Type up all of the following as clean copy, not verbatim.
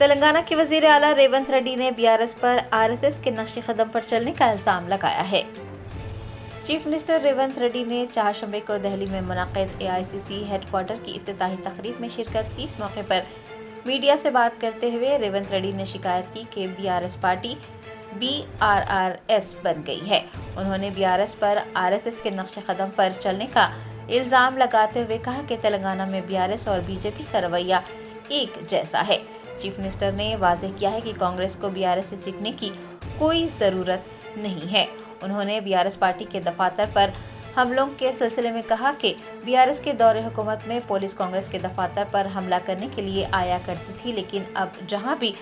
तेलंगाना के वजीर आला रेवंत रेड्डी ने बीआरएस पर आरएसएस के नक्श कदम पर चलने का इल्जाम लगाया है। चीफ मिनिस्टर रेवंत रेड्डी ने चारशंबे को दिल्ली में मुनक्किद एआईसीसी हेडक्वार्टर की इफ्तिताही तकरीब में शिरकत की। इस मौके पर मीडिया से बात करते हुए रेवंत रेड्डी ने शिकायत की कि बीआरएस पार्टी BRRS बन गई है। उन्होंने बीआरएस पर आरएसएस के नक्श कदम पर चलने का इल्जाम लगाते हुए कहा कि तेलंगाना में बीआरएस और बीजेपी का रवैया एक जैसा है। चीफ मिनिस्टर ने वाज़ेह किया है कि कांग्रेस को बीआरएस से सीखने की कोई ज़रूरत नहीं है। उन्होंने बीआरएस पार्टी के दफातर पर हमलों के सिलसिले में कहा कि बीआरएस के दौरे हुकूमत में पुलिस कांग्रेस के दफातर पर हमला करने के लिए आया करती थी, लेकिन अब जहां भी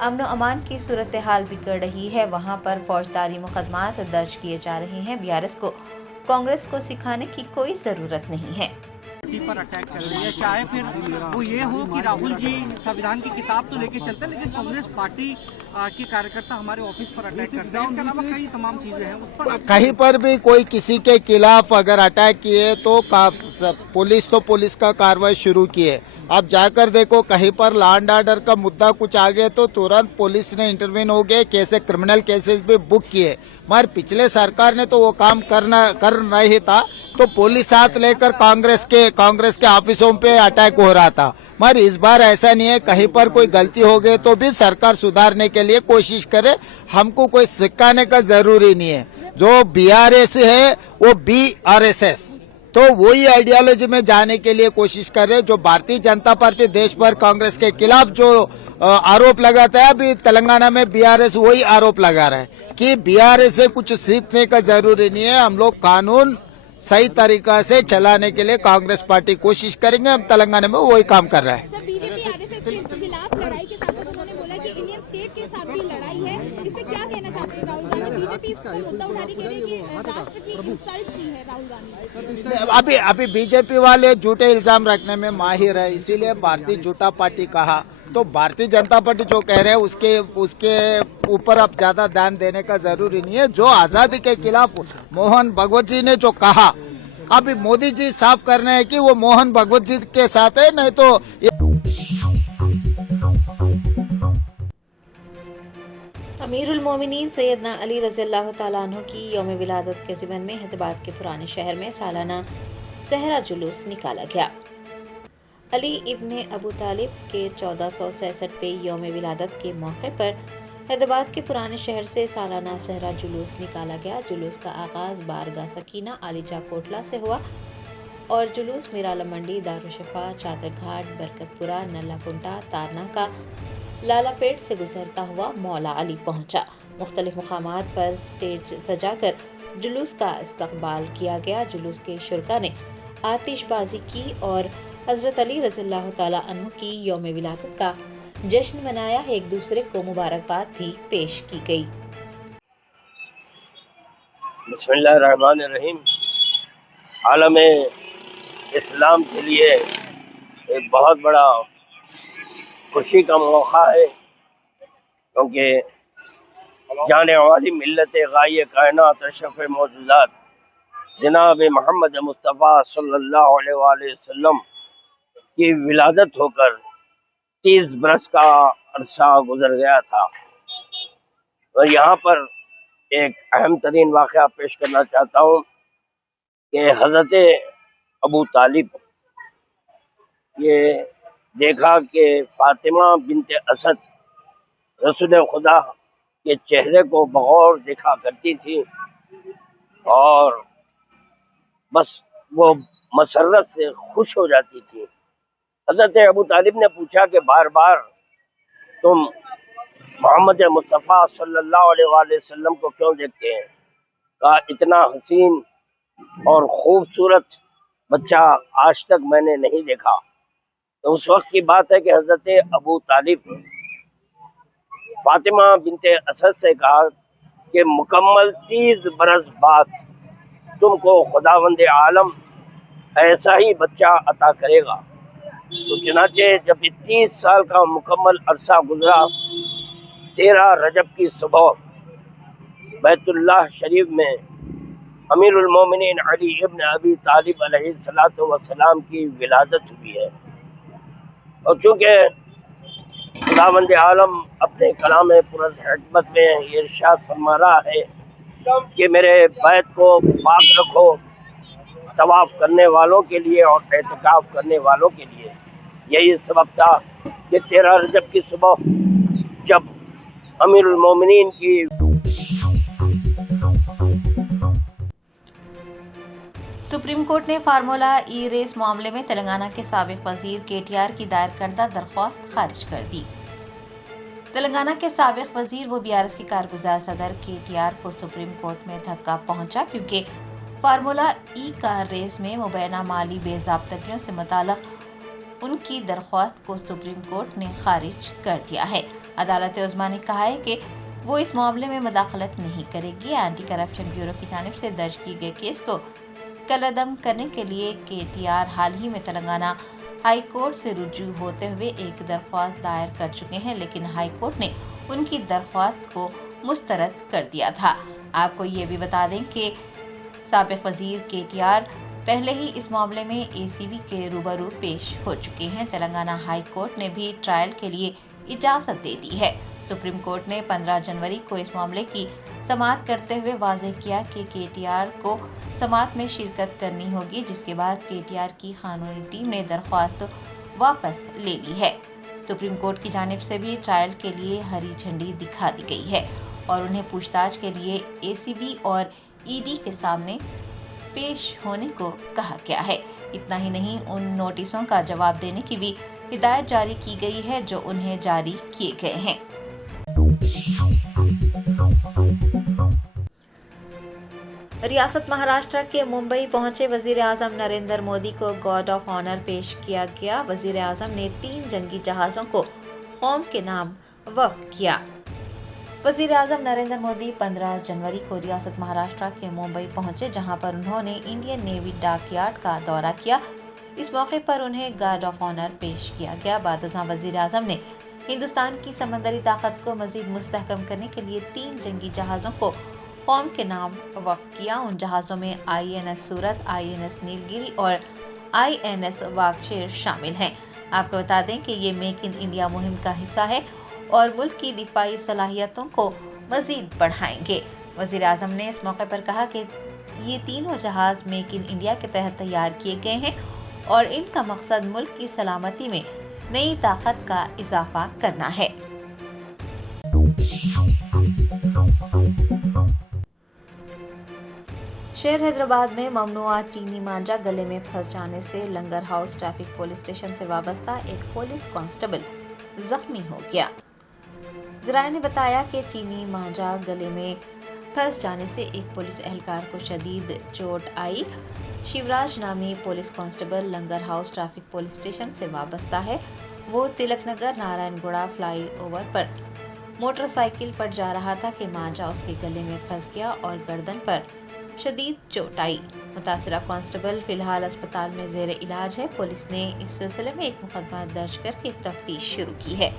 अमन व अमान की सूरत हाल बिगड़ रही है वहां पर फौजदारी मुकदमात दर्ज किए जा रहे हैं। बीआरएस को कांग्रेस को सिखाने की कोई ज़रूरत नहीं है। पर अटैक कर रही है, चाहे फिर वो ये हो कि राहुल जी संविधान की किताब तो लेके चलते हैं, लेकिन कांग्रेस पार्टी के कार्यकर्ता हमारे ऑफिस पर अटैक करते हैं। इसके अलावा कई तमाम चीजें हैं उस पर कहीं पर भी कोई किसी के खिलाफ अगर अटैक किए तो पुलिस का कार्रवाई शुरू किए। अब जाकर देखो कहीं पर लॉ एंड ऑर्डर का मुद्दा कुछ आ गया तो तुरंत पुलिस ने इंटरवीन हो गए, कैसे क्रिमिनल केसेस भी बुक किए। मगर पिछले सरकार ने तो वो काम कर नहीं था, तो पुलिस साथ लेकर कांग्रेस के ऑफिसों पे अटैक हो रहा था। मगर इस बार ऐसा नहीं है, कहीं पर कोई गलती हो गई तो भी सरकार सुधारने के लिए कोशिश करे। हमको कोई सिखाने का जरूरी नहीं है। जो बीआरएस है वो BRSS, तो वही आइडियोलॉजी में जाने के लिए कोशिश कर रहे। जो भारतीय जनता पार्टी देश भर कांग्रेस के खिलाफ जो आरोप लगाता है, अभी तेलंगाना में बीआरएस वही आरोप लगा रहा है कि बीआरएस से कुछ सीखने का जरूरी नहीं है। हम लोग कानून सही तरीका से चलाने के लिए कांग्रेस पार्टी कोशिश करेंगे। हम तेलंगाना में वही काम कर रहा है। सर, बीजेपी आरएसएस के खिलाफ लड़ाई के साथ साथ उन्होंने बोला कि इंडियन स्टेट के साथ भी लड़ाई है। इससे क्या कहना चाहते हैं राहुल गांधी? बीजेपी इसको मुद्दा उठाने के लिए कि राष्ट्र की इंसल्ट की है राहुल गांधी। अभी बीजेपी वाले झूठे इल्जाम रखने में माहिर है, इसीलिए भारतीय झूठा पार्टी कहा। तो भारतीय जनता पार्टी जो कह रहे हैं उसके ऊपर अब ज्यादा ध्यान देने का जरूरी नहीं है। जो आजादी के खिलाफ मोहन भगवत जी ने जो कहा, अभी मोदी जी साफ करना है कि वो मोहन भगवत जी के साथ है, नहीं तो अमीरुल मोमिनीन सैयदना अली रज़ियल्लाहु तआला अन्हु की यौम विलादत के ज़िमन में हैदराबाद के पुराने शहर में सालाना सहरा जुलूस निकाला गया। अली इब्ने अबू तालिब के 1466वें यौम विलादत के मौके पर हैदराबाद के पुराने शहर से सालाना सहरा जुलूस निकाला गया। जुलूस का आगाज़ बारगाह सकीना आलीजा कोटला से हुआ और जुलूस मीराला मंडी, दारुशफा, चादरघाट, बरकतपुरा, नल्ला कुंटा, तारनाका, लालापेट से गुजरता हुआ मौला अली पहुंचा। मुख्तलिफ मुकामात पर स्टेज सजाकर जुलूस का इस्तकबाल किया गया। जुलूस के शुरका ने आतिशबाजी की और हज़रत अली रज़ियल्लाहु तआला अन्हु की यौम विलादत का जश्न मनाया। एक दूसरे को मुबारकबाद भी पेश की गई। बिस्मिल्लाहिर्रहमानिर्रहीम। आलम इस्लाम के लिए एक बहुत बड़ा खुशी का मौका है, क्योंकि जाने वाली मिल्लत गाये कायनात अशरफ मौजूदात जनाब मोहम्मद मुस्तफ़ा सल्लल्लाहु अलैहि वसल्लम की विलादत होकर 30 बरस का अरसा गुजर गया था। और यहाँ पर एक अहम तरीन वाक़या पेश करना चाहता हूँ कि हज़रत अबू तालिब ये देखा कि फातिमा बिनते असद रसूल खुदा के चेहरे को बगौर देखा करती थी और बस वो मसरत से खुश हो जाती थी। हज़रत अबू तालिब ने पूछा कि बार बार तुम मोहम्मद मुस्तफ़ा सल्लल्लाहु अलैहि वसल्लम को क्यों देखते हैं? कहा, इतना हसीन और खूबसूरत बच्चा आज तक मैंने नहीं देखा। तो उस वक्त की बात है कि हज़रत अबू तालिब फातिमा बिनते असद से कहा कि मुकम्मल 30 बरस बाद तुमको खुदावंद आलम ऐसा ही बच्चा अता करेगा। तो चुनाचे जब 30 साल का मुकम्मल अरसा गुजरा, 13 रजब की सुबह बैतुल्लाह शरीफ में अमीरुल मोमिनीन अली इब्न अबी तालिब अलैहिस्सलातु वस्सलाम की विलादत हुई है। और चूँकि खुदावंद आलम अपने कलाम पुरज़ हिकमत में ये इरशाद फरमा रहा है कि मेरे बैत को पाक रखो तवाफ करने वालों के लिए और एहतिकाफ करने वालों के लिए। यही सबब था कि 13 रजब की सुबह जब अमीरुल मोमिनीन की सुप्रीम कोर्ट ने फार्मूला ई रेस मामले में तेलंगाना के साबिक वजीर केटीआर की दायर करदा दरख्वास्त खारिज कर दी। तेलंगाना के साबिक वजीर व बीआरएस के कारगुजार सदर केटीआर को सुप्रीम कोर्ट में धक्का पहुंचा क्योंकि फार्मूला ई कार रेस में मुबैना माली बेज़ाब्तगियों से मुताल्लिक़ उनकी दरख्वास्त को सुप्रीम कोर्ट ने खारिज कर दिया है। अदालत उज़्मा ने कहा है कि वो इस मामले में मदाखलत नहीं करेगी। एंटी करप्शन ब्यूरो की जानिब से दर्ज की गए केस को कलअदम करने के लिए केटीआर हाल ही में तेलंगाना हाई कोर्ट से रुजू होते हुए एक दरख्वास्त दायर कर चुके हैं, लेकिन हाई कोर्ट ने उनकी दरख्वास्त को मुस्तरद कर दिया था। आपको ये भी बता दें कि साबिक वजीर केटीआर पहले ही इस मामले में एसीबी के रूबरू पेश हो चुके हैं। तेलंगाना हाई कोर्ट ने भी ट्रायल के लिए इजाज़त दे दी है। सुप्रीम कोर्ट ने 15 जनवरी को इस मामले की समाअत करते हुए वाज़ेह किया कि केटीआर को समाअत में शिरकत करनी होगी, जिसके बाद केटीआर की कानूनी टीम ने दरख्वास्त वापस ले ली है। सुप्रीम कोर्ट की जानिब से भी ट्रायल के लिए हरी झंडी दिखा दी गई है और उन्हें पूछताछ के लिए एसीबी और ईडी के सामने पेश होने को कहा गया है। इतना ही नहीं, उन नोटिसों का जवाब देने की भी हिदायत जारी की गई है जो उन्हें जारी किए गए हैं। रियासत महाराष्ट्र के मुंबई पहुंचे वजीर आजम नरेंद्र मोदी को गार्ड ऑफ ऑनर पेश किया गया। वजीर आजम ने 3 जंगी जहाज़ों को कौम के नाम वक्फ किया। वजीर आजम नरेंद्र मोदी 15 जनवरी को रियासत महाराष्ट्र के मुंबई पहुंचे, जहां पर उन्होंने इंडियन नेवी डॉकयार्ड का दौरा किया। इस मौके पर उन्हें गार्ड ऑफ ऑनर पेश किया गया। बादशाह वजीर आजम ने हिंदुस्तान की समंदरी ताकत को मजीद मुस्तहकम करने के लिए 3 जंगी जहाज़ों को कौम के नाम वक्फ किया। उन जहाज़ों में INS सूरत, INS नीलगिरी और INS वागशेर शामिल हैं। आपको बता दें कि ये मेक इन इंडिया मुहिम का हिस्सा है और मुल्क की दिफाई सलाहियतों को मजीद बढ़ाएंगे। वजीर आजम ने इस मौके पर कहा कि ये तीनों जहाज़ मेक इन इंडिया के तहत तैयार किए गए हैं और इनका मकसद मुल्क की सलामती में नई ताकत का इजाफा करना है। शहर हैदराबाद में ममनुआ चीनी मांझा गले में फंस जाने से लंगर हाउस ट्रैफिक पुलिस स्टेशन से वाबस्ता एक पुलिस कांस्टेबल जख्मी हो गया। ज़राए ने बताया कि चीनी मांझा गले में फंस जाने से एक पुलिस एहलकार को शदीद चोट आई। शिवराज नामी पुलिस कांस्टेबल लंगर हाउस ट्रैफिक पुलिस स्टेशन से वाबस्ता है। वो तिलकनगर नारायणगुड़ा फ्लाई ओवर पर मोटरसाइकिल पर जा रहा था कि मांझा उसके गले में फंस गया और गर्दन पर शदीद चोट आई। मुतासिरा कांस्टेबल फिलहाल अस्पताल में ज़ेर इलाज है। पुलिस ने इस सिलसिले में एक मुकदमा दर्ज करके तफ्तीश शुरू की है।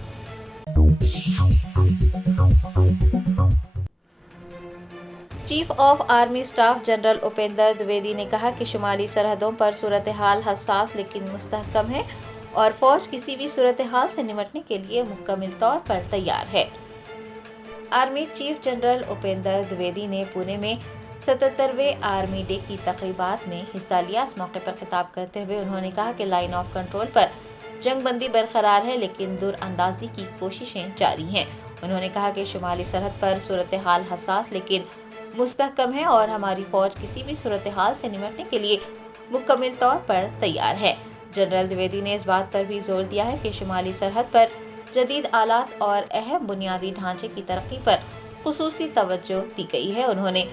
Chief of army staff general Upendra Dwivedi ने कहा कि शुमाली सरहदों पर सूरत हाल हसास लेकिन मुस्तहकम है और फौज किसी भी सूरत हाल से निपटने के लिए मुकम्मल तौर पर तैयार है। Army chief general Upendra Dwivedi ने पुणे में 77वें आर्मी डे की तकरीबात में हिस्सा लिया। इस मौके पर खिताब करते हुए उन्होंने कहा कि लाइन ऑफ कंट्रोल पर जंगबंदी बरकरार है लेकिन दूरअंदाजी की कोशिशें जारी हैं। उन्होंने कहा कि शुमाली सरहद पर सूरत हाल हसास लेकिन मुस्तहकम है और हमारी फौज किसी भी सूरत हाल से निपटने के लिए मुकम्मल तौर पर तैयार है। जनरल द्विवेदी ने इस बात पर भी जोर दिया है कि शुमाली सरहद पर जदीद आलात और अहम बुनियादी ढांचे की तरक्की पर खुसूसी तवज्जो दी गई है। उन्होंने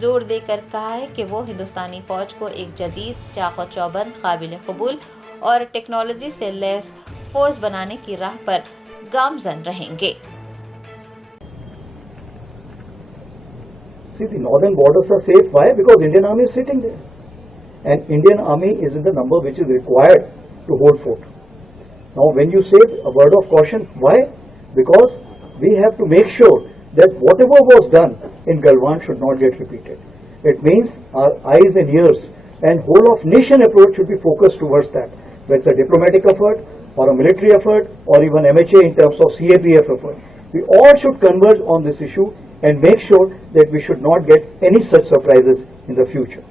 जोर देकर कहा है कि वो हिंदुस्तानी फौज को एक जदीद, चाक़ो चौबंद, काबिल कबूल और टेक्नोलॉजी से लैस फोर्स बनाने की राह पर गामजन रहेंगे। See, the northern borders are safe. Why? Because Indian Army is sitting there. And Indian Army is in the number which is required to hold fort. Now, when you say a word of caution, why? Because we have to make sure that whatever was done in Galwan should not get repeated. It means our eyes and ears and whole of nation approach should be focused towards that. Whether it's a diplomatic effort or a military effort or even MHA in terms of CAPF effort. We all should converge on this issue and make sure that we should not get any such surprises in the future.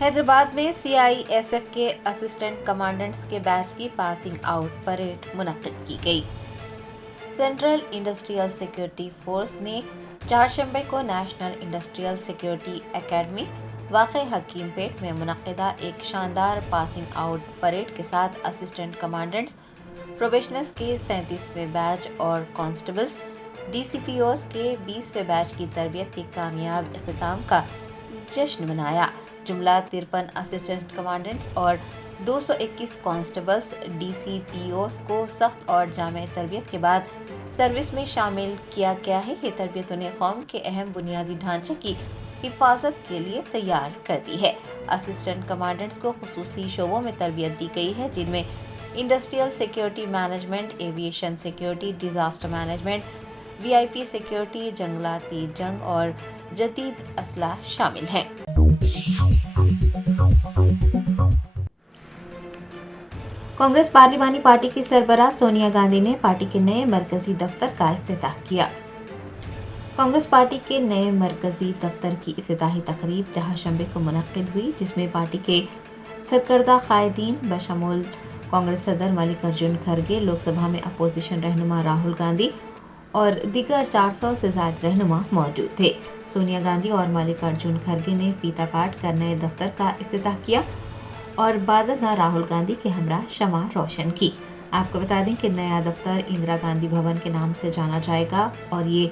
Hyderabad में CISF के assistant commandants के batch की passing out parade मुनक्किद की गई। Central industrial security force ने चारशंबे को national industrial security academy वाक़े हकीमपेट में मुनक्किदा एक शानदार पासिंग आउट परेड के साथ असिस्टेंट कमांडेंट्स, प्रोबेशनर्स के 37वें बैच और कांस्टेबल्स, DCPOs के 20वें बैच की तरबियत के कामयाब इख्तिताम का जश्न मनाया। जुमला 53 असिस्टेंट कमांडेंट्स और 221 कांस्टेबल्स DCPOs को सख्त और जामे तरबियत के बाद सर्विस में शामिल किया गया है। ये तरबियत उन्हें कौम के अहम बुनियादी ढांचे की हिफाजत के लिए तैयार करती है। असिस्टेंट कमांडेंट्स को खुसूसी शोबों में तरबियत दी गई है, जिनमें industrial security management, aviation security, disaster management, VIP security, जंगलाती जंग और जदीद असलाह शामिल हैं। कांग्रेस पार्लिमानी पार्टी की सरबराह सोनिया गांधी ने पार्टी के नए मरकजी दफ्तर का इफ्तिताह किया। कांग्रेस पार्टी के नए मरकजी दफ्तर की इफ्तिताही तकरीब चारशंबे को मुनक्किद हुई, जिसमें पार्टी के सरकर्दा कायदीन बशमूल कांग्रेस सदर मल्लिकार्जुन खड़गे, लोकसभा में अपोजिशन रहनुमा राहुल गांधी और दीगर 400 से ज्यादा रहनुमा मौजूद थे। सोनिया गांधी और मल्लिकार्जुन खड़गे ने फीता काट कर नए दफ्तर का इफ्तिताह किया और बाज़ राहुल गांधी के हमरा शमा रोशन की। आपको बता दें कि नया दफ्तर इंदिरा गांधी भवन के नाम से जाना जाएगा और ये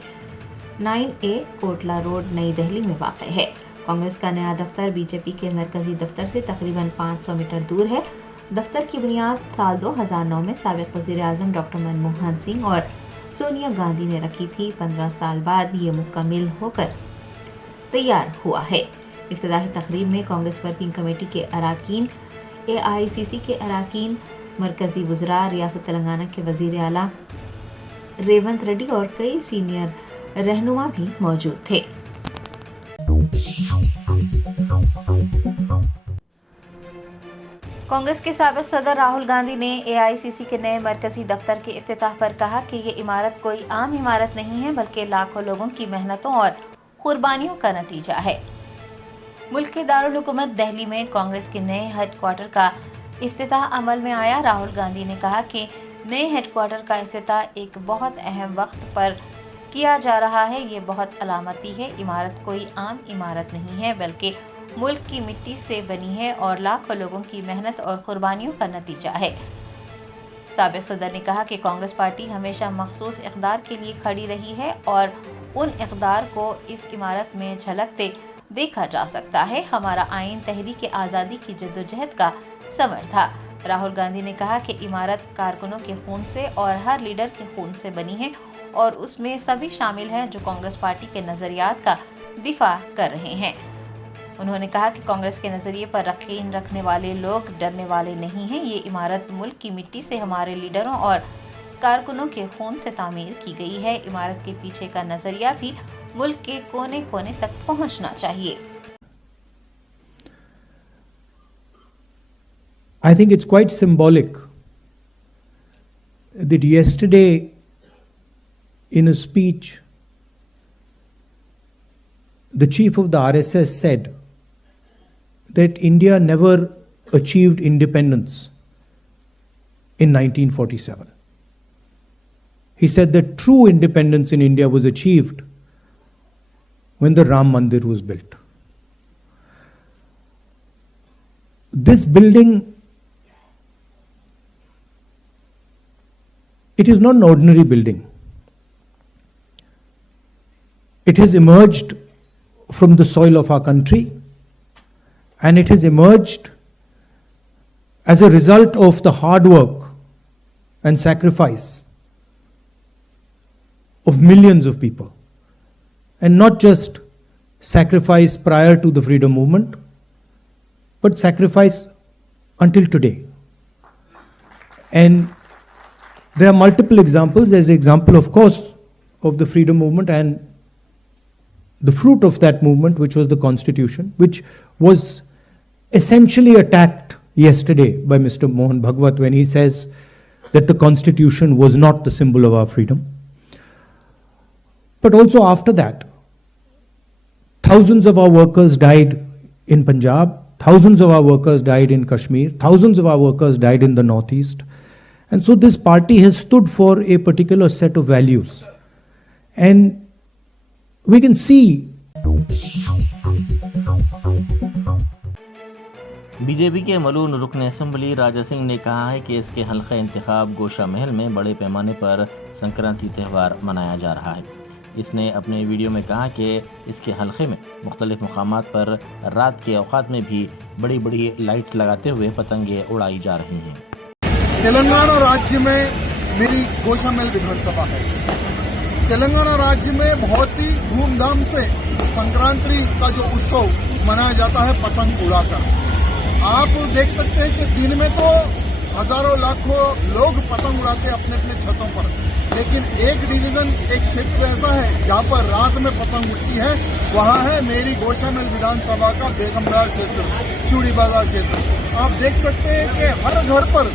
9A कोटला रोड नई दिल्ली में वाक़ है। कांग्रेस का नया दफ्तर बीजेपी के मरकजी दफ्तर से तकरीबन 500 मीटर दूर है। दफ्तर की बुनियाद साल 2009 में साबिक़ वज़ीर आज़म डॉक्टर मनमोहन सिंह और सोनिया गांधी ने रखी थी। 15 साल बाद ये मुकम्मिल होकर तैयार हुआ है। इफ्तिताही तकरीब में कांग्रेस वर्किंग कमेटी के अरकान, AICC के अरकान, मरकजी वज़रा, रियासत तेलंगाना के वज़ीर आला रेवंत रेड्डी और कई सीनियर रहनुमा भी मौजूद थे। कांग्रेस के साबिक़ सदर राहुल गांधी ने AICC के नए मरकजी दफ्तर के इफ्तिताह पर कहा कि ये इमारत कोई आम इमारत नहीं है, बल्कि लाखों लोगों की मेहनतों और कुर्बानियों का नतीजा है। मुल्क के दारुल हुकूमत दिल्ली में कांग्रेस के नए हेडक्वार्टर का इफ्तिताह अमल में आया। राहुल गांधी ने कहा कि नए हेडक्वार्टर का इफ्तिताह एक बहुत अहम वक्त पर किया जा रहा है। ये बहुत अलामती है। इमारत कोई आम इमारत नहीं है, बल्कि मुल्क की मिट्टी से बनी है और लाखों लोगों की मेहनत और कुर्बानियों का नतीजा है। साबिक़ सदर ने कहा कि कांग्रेस पार्टी हमेशा मखसूस इक़दार के लिए खड़ी रही है और उन इक़दार को इस इमारत में झलकते देखा जा सकता है। हमारा आइन तहरीक आज़ादी की जद्दोजहद का समर था। राहुल गांधी ने कहा कि इमारत कारकुनों के खून से और हर लीडर के खून से बनी है और उसमें सभी शामिल हैं जो कांग्रेस पार्टी के नज़रियात का दिफा कर रहे हैं। उन्होंने कहा कि कांग्रेस के नज़रिए पर यकीन रखने वाले लोग डरने वाले नहीं हैं। ये इमारत मुल्क की मिट्टी से हमारे लीडरों और कारकुनों के खून से तामीर की गई है। इमारत के पीछे का नज़रिया भी मुल्क के कोने कोने तक पहुंचना चाहिए। I think it's quite symbolic that yesterday in a speech the chief of the RSS said that India never achieved independence in 1947. He said that true independence in India was achieved when the Ram Mandir was built. This building, it is not an ordinary building. It has emerged from the soil of our country, and it has emerged as a result of the hard work and sacrifice of millions of people, and not just sacrifice prior to the freedom movement, but sacrifice until today. And there are multiple examples. There's the example, of course, of the freedom movement and the fruit of that movement, which was the Constitution, which was essentially attacked yesterday by Mr. Mohan Bhagwat when he says that the Constitution was not the symbol of our freedom. But also after that, thousands of our workers died in Punjab, thousands of our workers died in Kashmir, thousands of our workers died in the Northeast. And so this party has stood for a particular set of values. And we can see BJP के मलून रुकन assembly Raja Singh ने कहा है कि इसके हल्का इंतखाब गोशा महल में बड़े पैमाने पर संक्रांति त्यौहार मनाया जा रहा है। इसने अपने वीडियो में कहा कि इसके हल्के में मुख्तलिफ मकामात पर रात के औकात में भी बड़ी बड़ी लाइट लगाते हुए पतंगे उड़ाई जा रही हैं। तेलंगाना राज्य में मेरी गोशा महल विधानसभा है। तेलंगाना राज्य में बहुत ही धूमधाम से संक्रांति का जो उत्सव मनाया जाता है पतंग उड़ाकर। आप देख सकते हैं कि दिन में तो हजारों लाखों लोग पतंग उड़ाते हैं अपने अपने छतों पर, लेकिन एक डिवीजन, एक क्षेत्र ऐसा है जहां पर रात में पतंग उड़ती है, वहां है मेरी गोशा महल विधानसभा का बेगमबाजार क्षेत्र, चूड़ी बाजार क्षेत्र। आप देख सकते हैं कि हर घर पर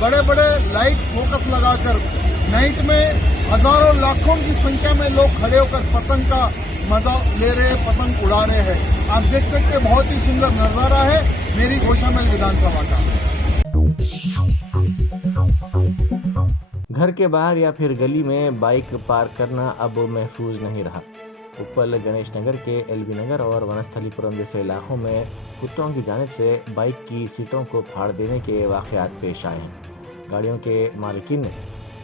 बड़े बड़े लाइट फोकस लगाकर नाइट में हजारों लाखों की संख्या में लोग खड़े होकर पतंग का मजा ले रहे हैं, पतंग उड़ा रहे हैं। आप देख सकते हैं बहुत ही सुंदर नजारा है मेरी गोशा महल विधानसभा का। घर के बाहर या फिर गली में बाइक पार्क करना अब महफूज नहीं रहा। उपल गणेश नगर के एलबी नगर और वनस्थलीपुरम जैसे इलाकों में कुत्तों की जानिब से बाइक की सीटों को फाड़ देने के वाक़यात पेश आए हैं। गाड़ियों के मालिकीन ने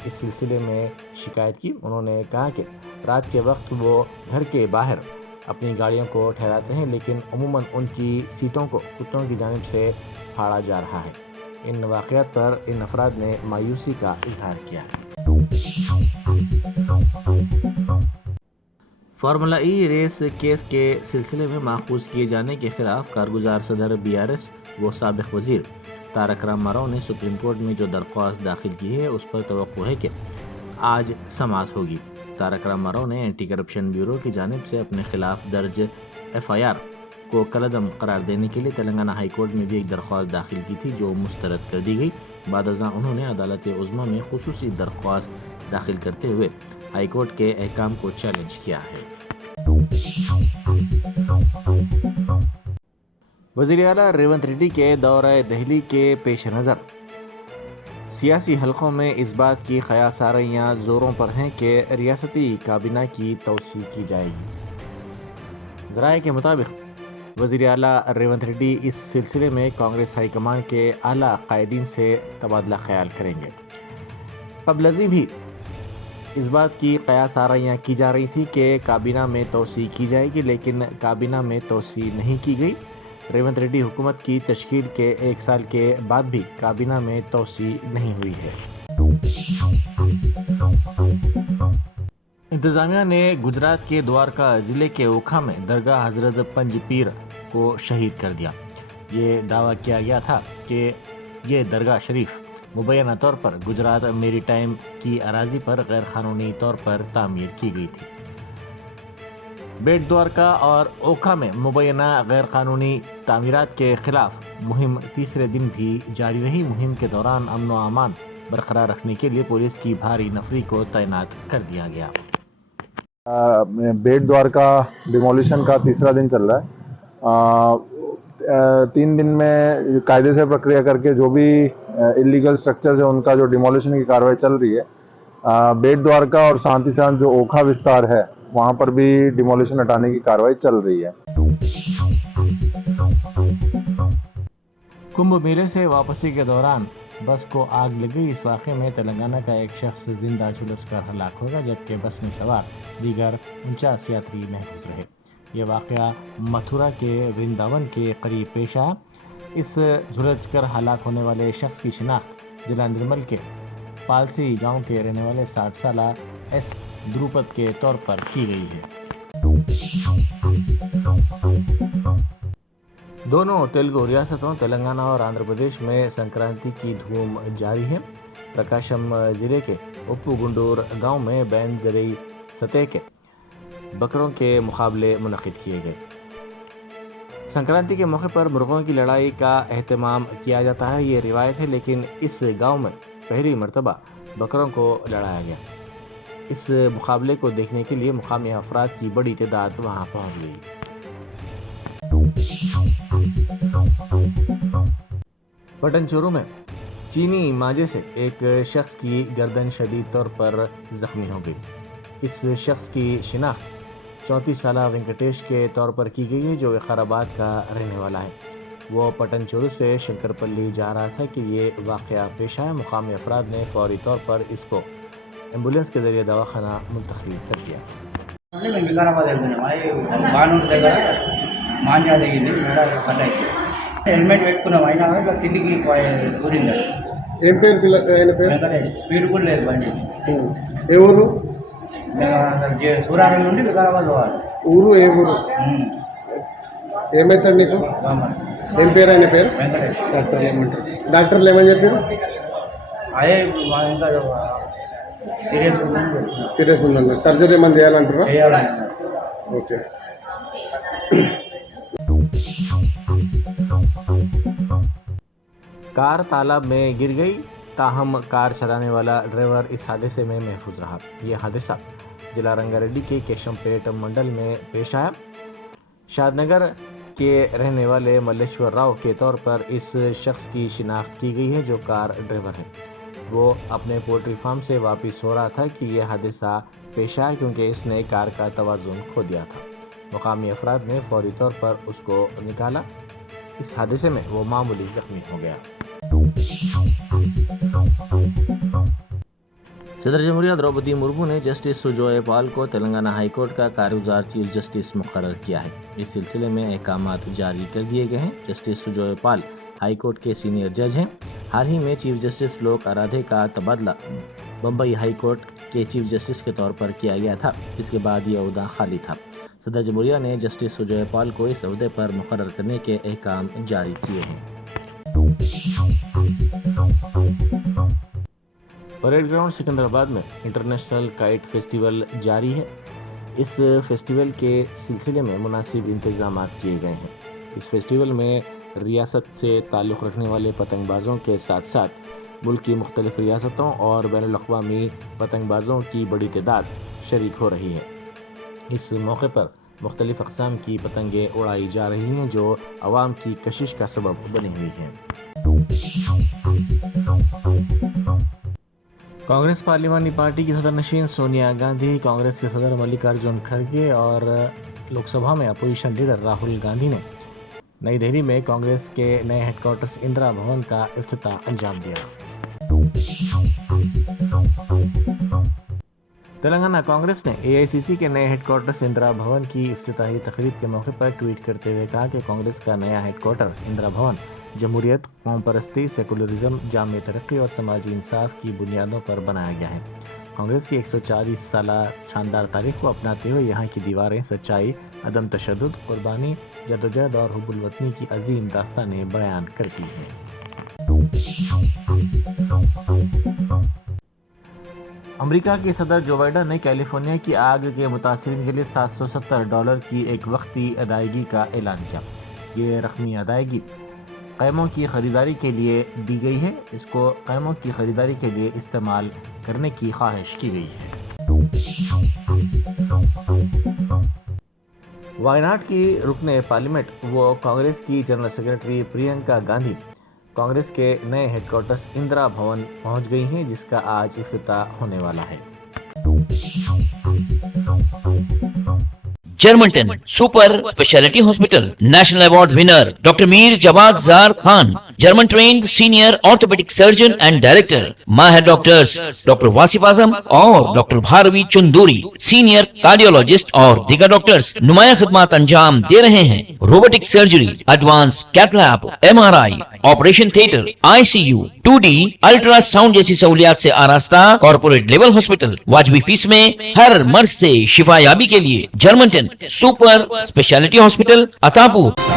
इस सिलसिले में शिकायत की। उन्होंने कहा कि रात के वक्त वो घर के बाहर अपनी गाड़ियों को ठहराते हैं, लेकिन अमूमन उनकी सीटों को कुत्तों की जानिब से फाड़ा जा रहा है। इन वाक़यात पर इन अफराद ने मायूसी का इजहार किया। फार्मूला ई रेस केस के सिलसिले में माखूज किए जाने के खिलाफ कारगुजार सदर BRS व साबिक वजीर तारक रामाराव ने सुप्रीम कोर्ट में जो दरख्वास्त दाखिल की है उस पर तवक्को है कि आज समाअत होगी। तारक रामाराव ने एंटी करप्शन ब्यूरो की जानिब से अपने खिलाफ दर्ज FIR को कलअदम करार देने के लिए तेलंगाना हाई कोर्ट में भी एक दरख्वास्त दाखिल की थी, जो मुस्तरद कर दी गई। बाद अज़ां उन्होंने अदालत उज़्मा में खुसूसी दरख्वास्त दाखिल करते हुए हाई कोर्ट के अहकाम को चैलेंज किया है। वज़ीर आला रेवंत रेड्डी के दौरे दिल्ली के पेश नज़र सियासी हलकों में इस बात की क़यासारियाँ ज़ोरों पर हैं कि रियासती काबीना की तौसीक़ की जाएगी। ज़राए के मुताबिक वज़ीर आला रेवंत रेड्डी इस सिलसिले में कांग्रेस हाईकमान के आला कायदीन से तबादला ख्याल करेंगे। कबलजी भी इस बात की क़यासारियाँ की जा रही थी कि काबीना में तौसीक़ की जाएगी, लेकिन काबीना में तौसीक़ नहीं की गई। रेवंत रेड्डी हुकूमत की तश्कील के 1 साल के बाद भी काबीना में तौसीक़ नहीं हुई है। इंतज़ामिया ने गुजरात के द्वारका ज़िले के ओखा में दरगाह हज़रत पंज पीर को शहीद कर दिया। ये दावा किया गया था कि ये दरगाह शरीफ मुबैना तौर पर गुजरात मेरीटाइम की अराज़ी पर गैर क़ानूनी तौर पर तामीर की गई थी। बेट द्वारका और ओखा में मुबैना गैर कानूनी तामीरात के खिलाफ मुहिम तीसरे दिन भी जारी रही। मुहिम के दौरान अमन व अमान बरकरार रखने के लिए पुलिस की भारी नफरी को तैनात कर दिया गया। बेट द्वारका डिमोलिशन का तीसरा दिन चल रहा है। 3 दिन में कायदे से प्रक्रिया करके जो भी इलीगल स्ट्रक्चर्स है उनका जो डिमोलिशन की कार्रवाई चल रही है। बेट द्वारका और साथ ही साथ जो ओखा विस्तार है वहाँ पर भी डिमोलिशन हटाने की कार्रवाई चल रही है। कुंभ मेले से वापसी के दौरान बस को आग लग गई। इस वाक़े में तेलंगाना का एक शख्स जिंदा झुलसकर हलाक हो गया, जबकि बस में सवार दीगर 49 यात्री महफूज रहे। ये वाक़या मथुरा के वृंदावन के करीब पेश आया। इस झुलसकर हलाक होने वाले शख्स की शिनाख्त जिला निर्मल के पालसी गांव के रहने वाले 60 साला S द्रुपद के तौर पर की गई है। दोनों तेलुगु रियासतों तेलंगाना और आंध्र प्रदेश में संक्रांति की धूम जारी है। प्रकाशम जिले के उप्पुगुंडूर गांव में बैन ज़रिए सतह के बकरों के मुकाबले मुनक़िद किए गए। संक्रांति के मौके पर मुर्गों की लड़ाई का एहतमाम किया जाता है, ये रिवायत है, लेकिन इस गांव में पहली मर्तबा बकरों को लड़ाया गया। इस मुकाबले को देखने के लिए मुकामी अफराद की बड़ी तादाद वहां पहुंच गई। पटनचोरू में चीनी मांझे से एक शख्स की गर्दन शदीद तौर पर जख्मी हो गई। इस शख्स की शिनाख्त 34 साल वेंकटेश के तौर पर की गई है, जो विकाराबाद का रहने वाला है। वो पटनचोरू से शंकरपल्ली जा रहा था कि ये वाक़या पेश आया। मुकामी अफराद ने फौरी तौर पर इसको एम्बुलेंस के जरिए दवाखाना मुंतकिल कर दिया। వికారాబాద్ వెళ్తున్నాం బాణూరు దగ్గర మాంజా దిగింది మేడ పడ్డాయి హెల్మెట్ పెట్టుకున్నాం అయినా ఇట్లా కిందికి కూరింది ఏం పేరు పిల్ల ఆయన పేరు వెంకటేష్ స్పీడ్ కూడా లేదు బండి ఏ ఊరు సూరారం నుండి వికారాబాద్ పోవాలి ఊరు ఏ ఊరు ఏమవుతాడు నీకు ఏం పేరు ఆయన పేరు వెంకటేష్ డాక్టర్లు ఏమంటారు డాక్టర్లు ఏమని చెప్పారు అదే ఇంకా సీరియస్ ఉందన్న సర్జరీ ఏమైనా చేయాలంటారా ఓకే कार तालाब में गिर गई, ताहम कार चलाने वाला ड्राइवर इस हादसे में महफूज रहा। यह हादसा जिला रंगारेड्डी के केशमपेट मंडल में पेश आया। शादनगर के रहने वाले मल्लेश्वर राव के तौर पर इस शख्स की शिनाख्त की गई है, जो कार ड्राइवर है। वो अपने पोल्ट्री फार्म से वापस हो रहा था कि यह हादसा पेश आया, क्योंकि इसने कार का तवाज़ुन खो दिया था। मुकामी अफराद ने फौरी तौर पर उसको निकाला। इस हादसे में वो मामूली जख्मी हो गया। सदर जमहूरिया द्रौपदी मुर्मू ने जस्टिस सुजोय पाल को तेलंगाना हाई कोर्ट का कार्यगुजार चीफ जस्टिस मुकर्रर किया है। इस सिलसिले में अहकामात जारी कर दिए गए हैं। जस्टिस सुजोय पाल हाई कोर्ट के सीनियर जज हैं। हाल ही में चीफ जस्टिस लोक आराधे का तबादला बम्बई हाई कोर्ट के चीफ जस्टिस के तौर पर किया गया था, जिसके बाद यह ओहदा खाली था। सदर जमहूरिया ने जस्टिस सुजोय पाल को इस ओहदे पर मुकर्रर करने के अहकाम जारी किए हैं। परेड ग्राउंड सिकंदराबाद में इंटरनेशनल काइट फेस्टिवल जारी है। इस फेस्टिवल के सिलसिले में मुनासिब इंतजाम किए गए हैं। इस फेस्टिवल में रियासत से ताल्लुक़ रखने वाले पतंगबाजों के साथ साथ मुल्क की मुख्तलिफ रियासतों और बैनुल-अक़वामी पतंगबाजों की बड़ी तादाद शरीक हो रही है। इस मौके पर मुख्तलिफ अक़साम की पतंगें उड़ाई जा रही हैं, जो आवाम की कशिश का सबब बनी हुई हैं। कांग्रेस पार्लिमानी पार्टी की सदर नशीन सोनिया गांधी, कांग्रेस के सदर मल्लिकार्जुन खड़गे और लोकसभा में अपोजिशन लीडर राहुल गांधी ने नई दिल्ली में कांग्रेस के नए हेडक्वार्टर्स इंदिरा भवन का इफ्तिताह अंजाम दिया। तेलंगाना कांग्रेस ने एआईसीसी के नए हेडक्वार्टर्स इंदिरा भवन की इफ्तिताही तकरीब के मौके पर ट्वीट करते हुए कहा कि कांग्रेस का नया हेडक्वार्टर इंदिरा भवन जमहूरियत, कौम परस्ती, सेकुलरिज्म, जामी तरक्की और समाजी इंसाफ की बुनियादों पर बनाया गया है। कांग्रेस की 140 साल शानदार तारीख को अपनाते हुए यहाँ की दीवारें सच्चाई, अदम तशद्दुद, कुर्बानी, जदोजहद और हुब्बुल वतनी की अजीम दास्तानें बयान करती हैं। अमेरिका के सदर जो बाइडन ने कैलिफोर्निया की आग के मुतासरीन के लिए $770 की एक वक्ती अदायगी का ऐलान किया। ये रकमी अदायगी क़ैमों की ख़रीदारी के लिए दी गई है। इसको क़ैमों की ख़रीदारी के लिए इस्तेमाल करने की ख्वाहिश की गई है। वायनाड की रुकने पार्लियामेंट वो कांग्रेस की जनरल सेक्रेटरी प्रियंका गांधी कांग्रेस के नए हेडक्वार्टर्स इंदिरा भवन पहुंच गई हैं, जिसका आज इफ्तिताह होने वाला है। Germanton super speciality hospital, national award winner doctor Mir Jawad Zar Khan, German trained senior orthopaedic surgeon and director, माहिर डॉक्टर्स डॉक्टर वासिफ आजम और doctor Bharvi Chanduri, senior cardiologist और दीगर डॉक्टर्स नुमाया खिदमत अंजाम दे रहे हैं। Robotic surgery, advance cath lab, MRI, operation theatre, ICU, 2D ultrasound जैसी सहूलियात से आरास्ता कॉर्पोरेट लेवल हॉस्पिटल, वाजबी फीस में हर मर्ज से शिफायाबी के लिए Germanton super speciality hospital, Attapur.